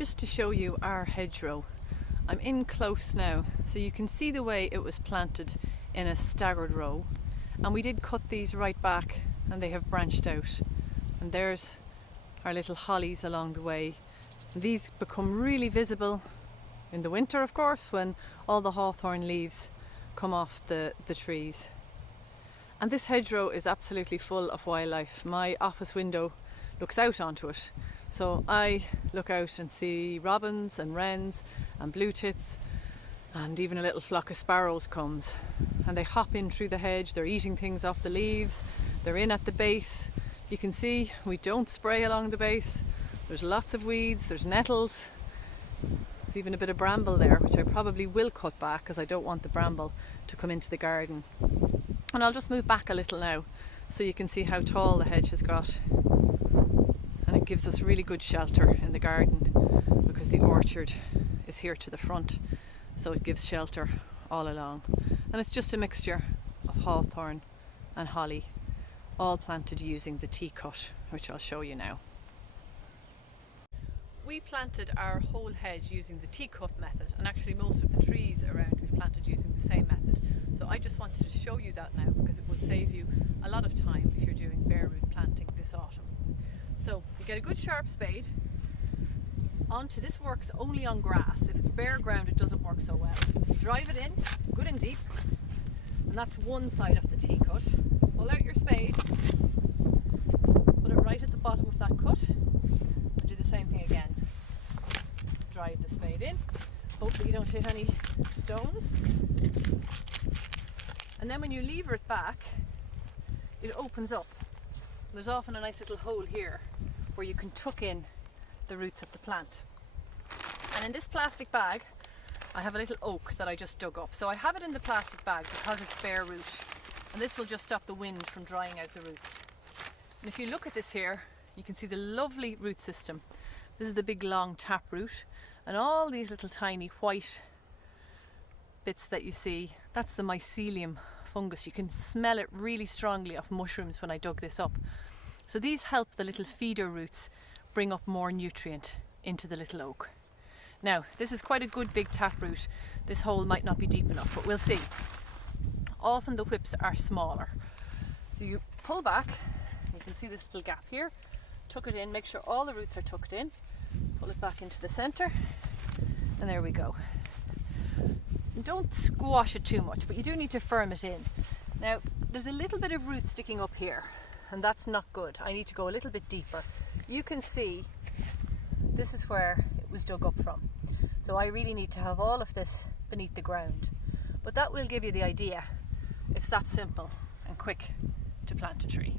just to show you our hedgerow. I'm in close now, so you can see the way it was planted in a staggered row, and we did cut these right back and they have branched out, and there's our little hollies along the way. These become really visible in the winter, of course, when all the hawthorn leaves come off the trees. And this hedgerow is absolutely full of wildlife. My office window looks out onto it, so I look out and see robins and wrens and blue tits, and even a little flock of sparrows comes, and they hop in through the hedge. They're eating things off the leaves. They're in at the base. You can see we don't spray along the base. There's lots of weeds, there's nettles, there's even a bit of bramble there, which I probably will cut back because I don't want the bramble to come into the garden. And I'll just move back a little now so you can see how tall the hedge has got, and it gives us really good shelter in the garden because the orchard is here to the front, so it gives shelter all along. And it's just a mixture of hawthorn and holly, all planted using the T-cut, which I'll show you now. We planted our whole hedge using the T-cut method, and actually most of the trees around we've planted using the same method. So I just wanted to show you that now because it will save you a lot of time if you're doing bare root planting this autumn. So you get a good sharp spade onto, this works only on grass. If it's bare ground it doesn't work so well. Drive it in good and deep, and that's one side of the T-cut. Pull out your spade, put it right at the bottom of that cut, and do the same thing again. Drive the spade in, hopefully you don't hit any stones, and then when you lever it back it opens up. There's often a nice little hole here where you can tuck in the roots of the plant. And in this plastic bag I have a little oak that I just dug up. So I have it in the plastic bag because it's bare root, and this will just stop the wind from drying out the roots. And if you look at this here, you can see the lovely root system. This is the big long tap root, and all these little tiny white bits that you see, that's the mycelium fungus. You can smell it really strongly off mushrooms when I dug this up. So these help the little feeder roots bring up more nutrient into the little oak. Now, this is quite a good big taproot. This hole might not be deep enough, but we'll see. Often the whips are smaller. So you pull back, you can see this little gap here, tuck it in, make sure all the roots are tucked in, pull it back into the center, and there we go. And don't squash it too much, but you do need to firm it in. Now, there's a little bit of root sticking up here, and that's not good. I need to go a little bit deeper. You can see this is where it was dug up from. So I really need to have all of this beneath the ground. But that will give you the idea. It's that simple and quick to plant a tree.